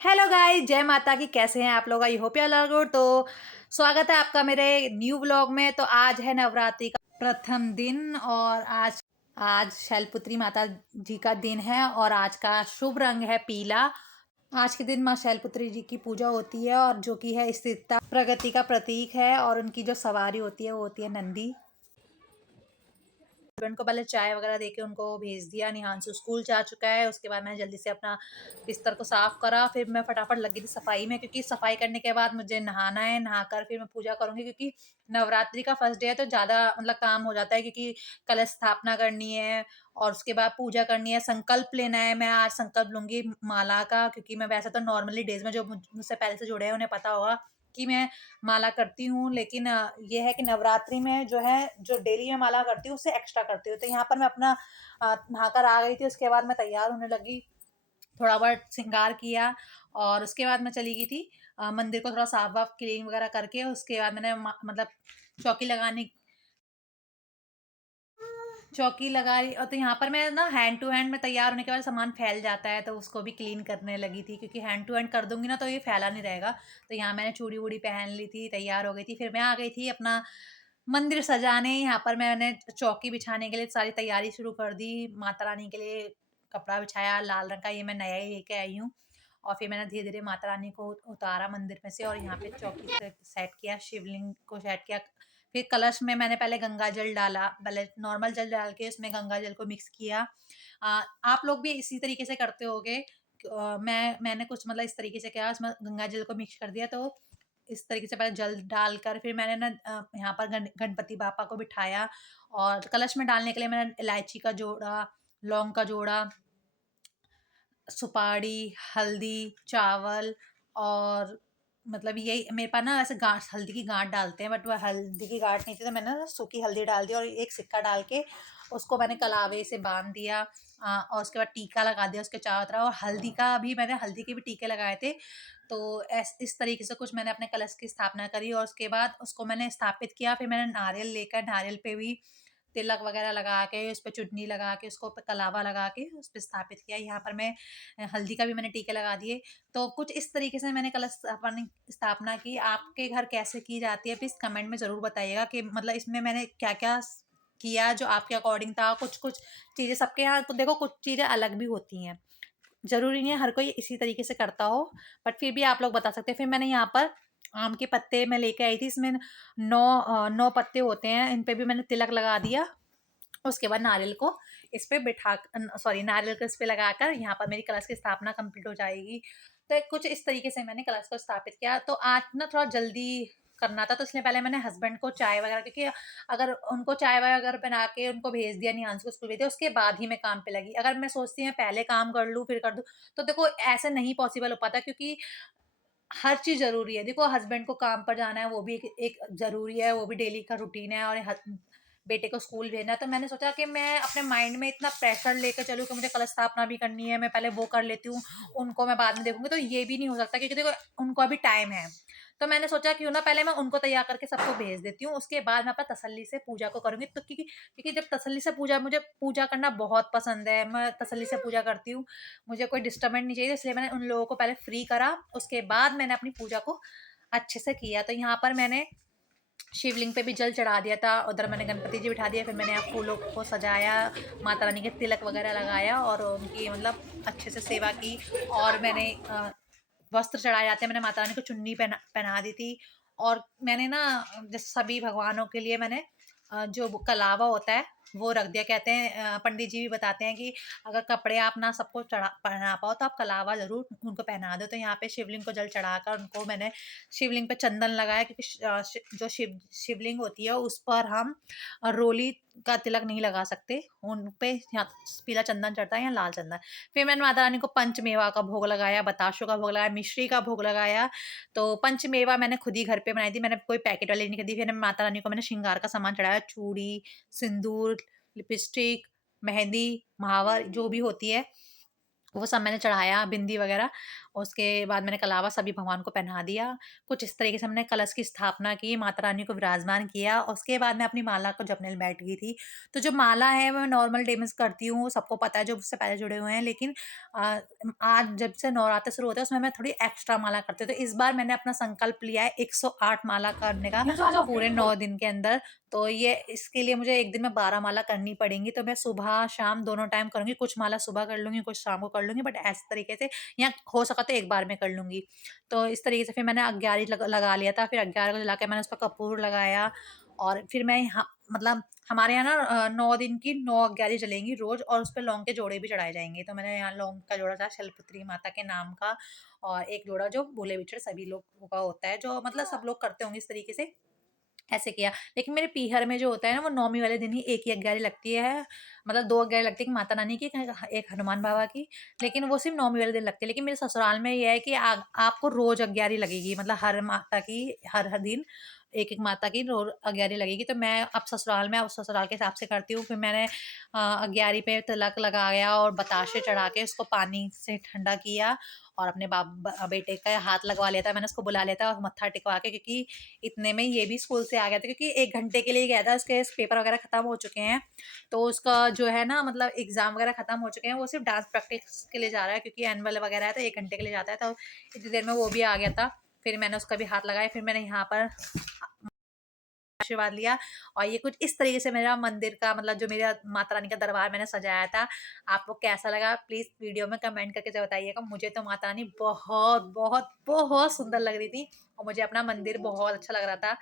Hello guys, जय माता की। कैसे हैं आप लोग? I hope you all are good. तो स्वागत है आपका मेरे न्यू व्लॉग में। तो आज है नवरात्रि का प्रथम दिन और आज आज शैलपुत्री माता जी का दिन है और आज का शुभ रंग है पीला। आज के दिन माँ शैलपुत्री जी की पूजा होती है और जो कि है स्थिरता प्रगति का प्रतीक है और उनकी जो सवारी होती है वो होती है नंदी। हस्बैंड को पहले चाय वगैरह देके उनको भेज दिया। निहांशु स्कूल जा चुका है। उसके बाद मैंने जल्दी से अपना बिस्तर को साफ करा। फिर मैं फटाफट लगी थी सफाई में, क्योंकि सफाई करने के बाद मुझे नहाना है। नहाकर फिर मैं पूजा करूंगी, क्योंकि नवरात्रि का फर्स्ट डे है तो ज़्यादा मतलब काम हो जाता है, क्योंकि कलश स्थापना करनी है और उसके बाद पूजा करनी है, संकल्प लेना है। मैं आज संकल्प लूंगी माला का, क्योंकि मैं वैसे तो नॉर्मली डेज में जो मुझसे पहले से जुड़े हैं उन्हें पता होगा कि मैं माला करती हूँ, लेकिन ये है कि नवरात्रि में जो है जो डेली मैं माला करती हूँ उससे एक्स्ट्रा करती हूँ। तो यहाँ पर मैं अपना नहाकर आ गई थी। उसके बाद मैं तैयार होने लगी, थोड़ा बहुत श्रृंगार किया और उसके बाद मैं चली गई थी मंदिर को थोड़ा साफ वाफ क्लीन वगैरह करके। उसके बाद मैंने मतलब चौकी लगाने चौकी लगाई। और तो यहाँ पर मैं ना हैंड टू हैंड में तैयार होने के बाद सामान फैल जाता है तो उसको भी क्लीन करने लगी थी, क्योंकि हैंड टू हैंड कर दूंगी ना तो ये फैला नहीं रहेगा। तो यहाँ मैंने चूड़ी वूड़ी पहन ली थी, तैयार हो गई थी। फिर मैं आ गई थी अपना मंदिर सजाने। यहाँ पर मैंने चौकी बिछाने के लिए सारी तैयारी शुरू कर दी। माता रानी के लिए कपड़ा बिछाया लाल रंग का, ये मैं नया ही लेके आई हूँ। और फिर मैंने धीरे धीरे माता रानी को उतारा मंदिर में से और यहाँ पे चौकी से सेट किया, शिवलिंग को सेट किया। फिर कलश में मैंने पहले गंगा जल डाला, पहले नॉर्मल जल डाल के उसमें गंगा जल को मिक्स किया। आप लोग भी इसी तरीके से करते होगे। मैंने कुछ मतलब इस तरीके से किया, उसमें गंगा जल को मिक्स कर दिया। तो इस तरीके से पहले जल डालकर फिर मैंने ना यहाँ पर गणपति बापा को बिठाया और कलश में डालने के लिए मैंने इलायची का जोड़ा, लौंग का जोड़ा, सुपारी, हल्दी, चावल और मतलब यही मेरे पास ना ऐसे गाँठ हल्दी की गाँठ डालते हैं, बट वो हल्दी की गाँठ नहीं थी तो मैंने ना सूखी हल्दी डाल दी और एक सिक्का डाल के उसको मैंने कलावे से बांध दिया। और उसके बाद टीका लगा दिया उसके चारों तरफ, और हल्दी का भी मैंने हल्दी के भी टीके लगाए थे। तो इस तरीके से कुछ मैंने अपने कलश की स्थापना करी और उसके बाद उसको मैंने स्थापित किया। फिर मैंने नारियल लेकर नारियल पे भी तिलक वगैरह लगा के उस पे चुन्नी लगा के उसको कलावा लगा के उस पे स्थापित किया। यहाँ पर मैं हल्दी का भी मैंने टीके लगा दिए। तो कुछ इस तरीके से मैंने कलश स्थापना स्थापना की। आपके घर कैसे की जाती है प्लीज़ कमेंट में ज़रूर बताइएगा कि मतलब इसमें मैंने क्या-क्या किया जो आपके अकॉर्डिंग था। कुछ-कुछ चीज़ें सबके यहाँ तो देखो कुछ चीज़ें अलग भी होती हैं। ज़रूरी नहीं है हर कोई इसी तरीके से करता हो, बट फिर भी आप लोग बता सकते हैं। फिर मैंने यहाँ पर आम के पत्ते मैं लेके आई थी, इसमें 9 पत्ते होते हैं, इन पे भी मैंने तिलक लगा दिया। उसके बाद नारियल को इस पे बिठा सॉरी नारियल को इस पे लगाकर यहाँ पर मेरी कलश की स्थापना कंप्लीट हो जाएगी। तो कुछ इस तरीके से मैंने कलश को स्थापित किया। तो आज ना थोड़ा जल्दी करना था तो इसलिए पहले मैंने हस्बैंड को चाय वगैरह, क्योंकि अगर उनको चाय वगैरह बना के उनको भेज दिया, निहांशु को स्कूल भेज दिया, उसके बाद ही मैं काम पे लगी। अगर मैं सोचती हूँ पहले काम कर लूँ फिर कर दूँ तो देखो ऐसे नहीं पॉसिबल हो पाता, क्योंकि हर चीज़ ज़रूरी है। देखो हस्बैंड को काम पर जाना है, वो भी एक एक ज़रूरी है, वो भी डेली का रूटीन है, और बेटे को स्कूल भेजना है। तो मैंने सोचा कि मैं अपने माइंड में इतना प्रेशर लेके चलूँ कि मुझे कलश स्थापना भी करनी है, मैं पहले वो कर लेती हूँ, उनको मैं बाद में देखूँगी, तो ये भी नहीं हो सकता, क्योंकि देखो उनको अभी टाइम है। तो मैंने सोचा क्यों ना पहले मैं उनको तैयार करके सबको भेज देती हूँ, उसके बाद मैं अपना तसल्ली से पूजा को करूँगी। तो क्योंकि क्योंकि जब तसल्ली से पूजा मुझे पूजा करना बहुत पसंद है, मैं तसल्ली से पूजा करती हूँ, मुझे कोई डिस्टर्बेंस नहीं चाहिए, इसलिए मैंने उन लोगों को पहले फ्री करा, उसके बाद मैंने अपनी पूजा को अच्छे से किया। तो यहाँ पर मैंने शिवलिंग पे भी जल चढ़ा दिया था, उधर मैंने गणपति जी बिठा दिया, फिर मैंने यहाँ फूलों को सजाया, माता रानी के तिलक वगैरह लगाया और उनकी मतलब अच्छे से सेवा की। और मैंने वस्त्र चढ़ाए जाते हैं, मैंने माता रानी को चुन्नी पहना दी थी। और मैंने ना जैसे सभी भगवानों के लिए मैंने जो वो कलावा होता है वो रख दिया। कहते हैं पंडित जी भी बताते हैं कि अगर कपड़े आप ना सबको चढ़ा पहना पाओ तो आप कलावा ज़रूर उनको पहना दो। तो यहाँ पे शिवलिंग को जल चढ़ाकर उनको मैंने शिवलिंग पे चंदन लगाया, क्योंकि जो शिवलिंग होती है उस पर हम रोली का तिलक नहीं लगा सकते, उन पे यहाँ पीला चंदन चढ़ता है या लाल चंदन। फिर मैंने माता रानी को पंचमेवा का भोग लगाया, बताशों का भोग लगाया, मिश्री का भोग लगाया। तो पंचमेवा मैंने खुद ही घर पे बनाई थी, मैंने कोई पैकेट वाली नहीं खरीदी। फिर माता रानी को मैंने श्रृंगार का सामान चढ़ाया, चूड़ी, सिंदूर, लिपस्टिक, मेहंदी, महावर जो भी होती है वो सब मैंने चढ़ाया, बिंदी वगैरह। उसके बाद मैंने कलावा सभी भगवान को पहना दिया। कुछ इस तरीके से हमने कलश की स्थापना की, माता रानी को विराजमान किया। उसके बाद मैं अपनी माला को जपने बैठ गई थी। तो जो माला है, वो मैं नॉर्मल डे में करती हूँ, सबको पता है जो मुझसे पहले जुड़े हुए हैं। लेकिन आज जब से नवरात्र शुरू होता है, उसमें मैं थोड़ी एक्स्ट्रा माला करती हूँ। तो इस बार मैंने अपना संकल्प लिया है 108 माला करने का पूरे 9 दिन के अंदर। तो ये इसके लिए मुझे एक दिन में 12 माला करनी पड़ेंगी। तो मैं सुबह शाम दोनों टाइम करूँगी। कुछ माला सुबह कर लूँगी, कुछ शाम को कर लूँगी, बट ऐसे तरीके से, या हो सका तो एक बार में कर लूँगी। तो इस तरीके से फिर मैंने अग्यारी लगा लिया था। फिर अग्यारी को जला के मैंने उस पर कपूर लगाया। और फिर मैं यहाँ मतलब हमारे यहाँ ना 9 दिन की 9 अग्यारी जलेंगी रोज़, और उस पे लौंग के जोड़े भी चढ़ाए जाएँगे। तो मैंने यहाँ लौंग का जोड़ा था शैलपुत्री माता के नाम का, और एक जोड़ा जो भोले बिछड़ सभी लोगों का होता है, जो मतलब सब लोग करते होंगे इस तरीके से, ऐसे किया। लेकिन मेरे पीहर में जो होता है ना, वो नौमी वाले दिन ही एक ही अग्यारी लगती है। मतलब 2 अग्यारी लगती है, एक माता रानी की, एक हनुमान बाबा की। लेकिन वो सिर्फ़ नौमी वाले दिन लगती है। लेकिन मेरे ससुराल में ये है कि आपको रोज़ अग्यारी लगेगी, मतलब हर माता की हर दिन एक-एक माता की रोज़ अग्यारी लगेगी। तो मैं अब ससुराल में, अब ससुराल के हिसाब से करती हूँ। फिर मैंने अग्यारी पे तिलक लगाया और बताशे चढ़ा के उसको पानी से ठंडा किया, और अपने बेटे का हाथ लगवा लिया था। मैंने उसको बुला लिया था और मत्था टिकवा के, क्योंकि इतने में ये भी स्कूल से आ गया था, क्योंकि 1 घंटे के लिए गया था, उसके पेपर वगैरह खत्म हो चुके हैं। तो उसका जो है ना, मतलब एग्ज़ाम वगैरह खत्म हो चुके हैं, वो सिर्फ़ डांस प्रैक्टिस के लिए जा रहा है, क्योंकि एनुअल वगैरह है, तो 1 घंटे के लिए जाता है। तो इतनी देर में वो भी आ गया था। फिर मैंने उसका भी हाथ लगाया, फिर मैंने यहाँ पर आशीर्वाद लिया। और ये कुछ इस तरीके से मेरा मंदिर का, मतलब जो मेरा माता रानी का दरबार मैंने सजाया था। आपको कैसा लगा प्लीज़ वीडियो में कमेंट करके ज़रा बताइएगा। मुझे तो माता रानी बहुत, बहुत, बहुत सुंदर लग रही थी, और मुझे अपना मंदिर बहुत अच्छा लग रहा था।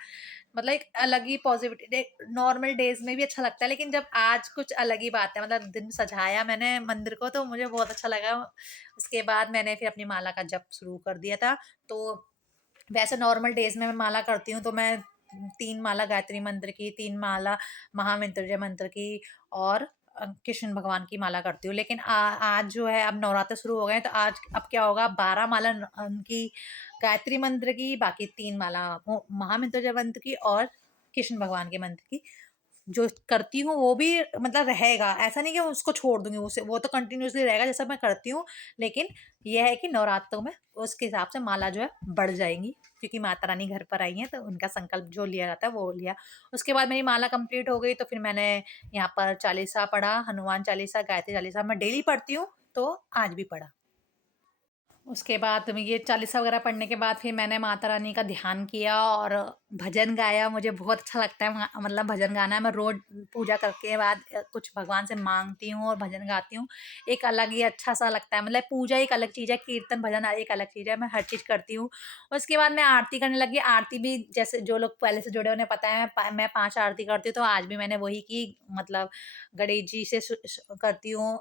मतलब एक अलग ही पॉज़िटिविटी, एक नॉर्मल डेज़ में भी अच्छा लगता है, लेकिन जब आज कुछ अलग ही बात है, मतलब दिन सजाया मैंने मंदिर को, तो मुझे बहुत अच्छा लगा। उसके बाद मैंने फिर अपनी माला का जप शुरू कर दिया था। तो वैसे नॉर्मल डेज़ में मैं माला करती हूँ, तो मैं 3 माला गायत्री मंत्र की, 3 माला महामृत्युंजय मंत्र की, और कृष्ण भगवान की माला करती हूँ। लेकिन आज जो है, अब नवरात्र शुरू हो गए हैं, तो आज अब क्या होगा, 12 माला उनकी गायत्री मंत्र की, बाकी 3 माला महामृत्युंजय मंत्र की, और कृष्ण भगवान के मंत्र की जो करती हूँ, वो भी मतलब रहेगा। ऐसा नहीं कि उसको छोड़ दूँगी, उसे वो तो कंटिन्यूअसली रहेगा जैसा मैं करती हूँ। लेकिन ये है कि नवरात्रों में उसके हिसाब से माला जो है बढ़ जाएँगी, क्योंकि माता रानी घर पर आई हैं, तो उनका संकल्प जो लिया जाता है वो लिया। उसके बाद मेरी माला कंप्लीट हो गई, तो फिर मैंने यहाँ पर चालीसा पढ़ा, हनुमान चालीसा, गायत्री चालीसा मैं डेली पढ़ती हूँ, तो आज भी पढ़ा। उसके बाद ये चालीसा वगैरह पढ़ने के बाद फिर मैंने माता रानी का ध्यान किया और भजन गाया। मुझे बहुत अच्छा लगता है मतलब भजन गाना। मैं रोज़ पूजा करके बाद कुछ भगवान से माँगती हूँ और भजन गाती हूँ। एक अलग ही अच्छा-सा लगता है, मतलब पूजा एक अलग चीज़ है, कीर्तन भजन एक अलग चीज़ है, मैं हर चीज़ करती हूँ। उसके बाद मैं आरती करने लगी। आरती भी जैसे जो लोग पहले से जुड़े, उन्हें पता है मैं 5 आरती करती हूँ, तो आज भी मैंने वही की। मतलब गणेश जी से करती हूँ,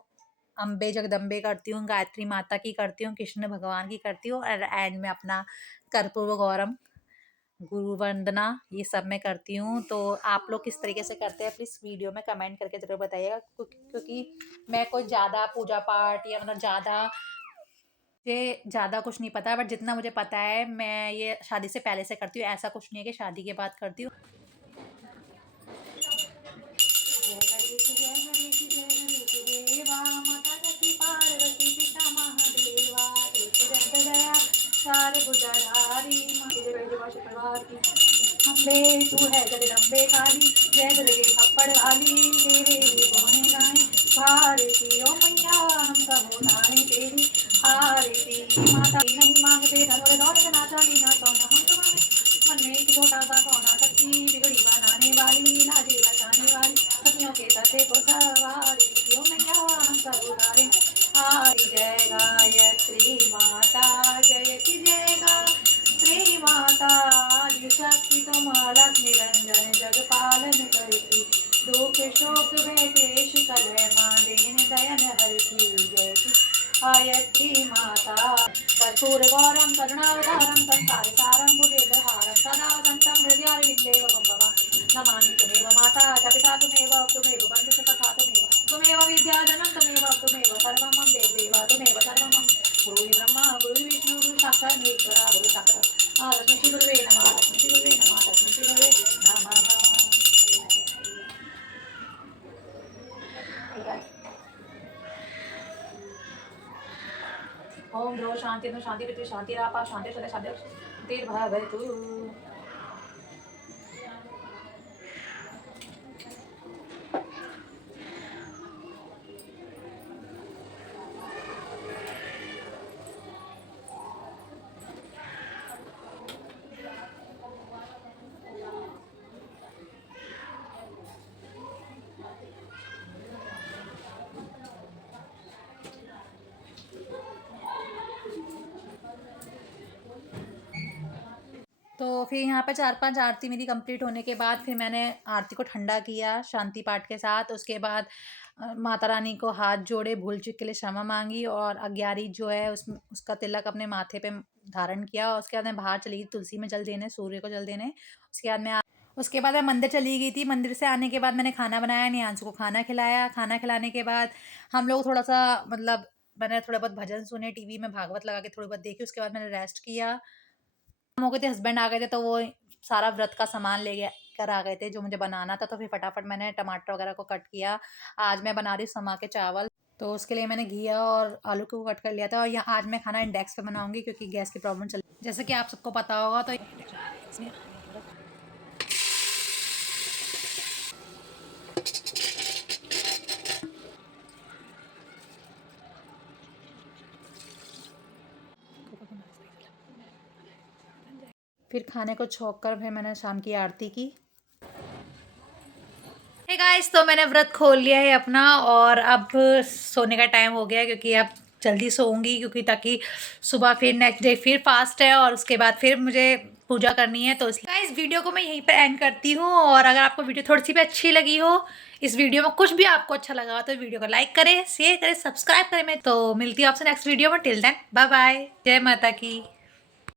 अम्बे जगदम्बे करती हूँ, गायत्री माता की करती हूँ, कृष्ण भगवान की करती हूँ, और एंड में अपना कर्पूर गौरम, गुरु वंदना, ये सब मैं करती हूँ। तो आप लोग किस तरीके से करते हैं प्लीज़ वीडियो में कमेंट करके ज़रूर बताइएगा। क्योंकि मैं कोई ज़्यादा पूजा पाठ या मतलब ज़्यादा कुछ नहीं पता, बट जितना मुझे पता है मैं ये शादी से पहले से करती हूँ। ऐसा कुछ नहीं है कि शादी के बाद करती हूँ। जय गणेश जय गणेश जय गणेश देवा, माता सती पार्वती पिता महादेवा, एक दंत दया चार भुजाधारी, माँ जय वैद्य शुक्रवार की अम्बे तू है जगदम्बे काली, जय दुर्गे खप्पड़ वाली, तेरे ही बोने गाए भारती ओ मैया, हम सब उठाए तेरी आरती। माता नहीं मांगते धनुर दौलत ना चांदी ना सोना, हम तुम्हारे मन में एक छोटा सा कोना, सबकी बिगड़ी बनाने वाली, लाजे बचाने वाली, सखियों के सथे को सवारी ओ मैया, हम सब उतारे आरी। जय गायत्री माता जय की जय गायत्री माता, आदिशक्ति तुम अलख निरंजन, जग पालन करती, दुख शोक वे क्लेश कलह माँ, दीन दयन हर की जय की गायत्री माता। कर्पूर गौरम करुणावतारम संसार सारम भुजगेन्द्रहारं सदा वसन्तं हृदयारविन्देव मम नमामि त्वमेव माता च पिता त्वमेव बन्धुश्च सखा त्वमेव विद्याधनं त्वमेव सर्वं मम देवदेव त्वमेव सर्वं मम गुरुर् ब्रह्मा गुरुर् विष्णु गुरुः साक्षात् ईश्वरः गुरुः साक्षात् तस्मै श्री गुरुवे नमः तस्मै श्री गुरुवे नमः तस्मै श्री गुरुवे नमः। ओम ध्रुव शांति नु शांति पृथ्वी शांति रापा शांति शले शांति भवतु। तो फिर यहाँ पे 4-5 आरती मेरी कंप्लीट होने के बाद फिर मैंने आरती को ठंडा किया शांति पाठ के साथ। उसके बाद माता रानी को हाथ जोड़े, भूल चूक के लिए क्षमा मांगी और अग्यारी जो है उसका तिलक अपने माथे पे धारण किया। और उसके बाद मैं बाहर चली गई तुलसी में जल देने, सूर्य को जल देने। उसके बाद मैं मंदिर चली गई थी। मंदिर से आने के बाद मैंने खाना बनाया, नियांशु को खाना खिलाया। खाना खिलाने के बाद हम लोग थोड़ा सा मतलब मैंने थोड़ा बहुत भजन सुने, टीवी में भागवत लगा के थोड़ी बहुत देखी। उसके बाद मैंने रेस्ट किया। हो गए थे, हस्बैंड आ गए थे तो वो सारा व्रत का सामान ले गया कर आ गए थे जो मुझे बनाना था। तो फिर फटाफट मैंने टमाटर वगैरह को कट किया। आज मैं बना रही हूँ समा के चावल, तो उसके लिए मैंने घिया और आलू को कट कर लिया था। और यहाँ आज मैं खाना इंडेक्स पे बनाऊंगी क्योंकि गैस की प्रॉब्लम चल जैसे कि आप सबको पता होगा। तो फिर खाने को छोंक कर फिर मैंने शाम की आरती की। हे गाइस, तो मैंने व्रत खोल लिया है अपना और अब सोने का टाइम हो गया क्योंकि अब जल्दी सोऊंगी क्योंकि ताकि सुबह फिर नेक्स्ट डे फिर फास्ट है और उसके बाद फिर मुझे पूजा करनी है। तो इसलिए गाइस वीडियो को मैं यहीं पर एंड करती हूँ। और अगर आपको वीडियो थोड़ी सी भी अच्छी लगी हो, इस वीडियो में कुछ भी आपको अच्छा लगा हो, तो वीडियो को लाइक करें, शेयर करें, सब्सक्राइब करें। मैं तो मिलती हूँ आपसे नेक्स्ट वीडियो में। टिल देन बाय बाय, जय माता की।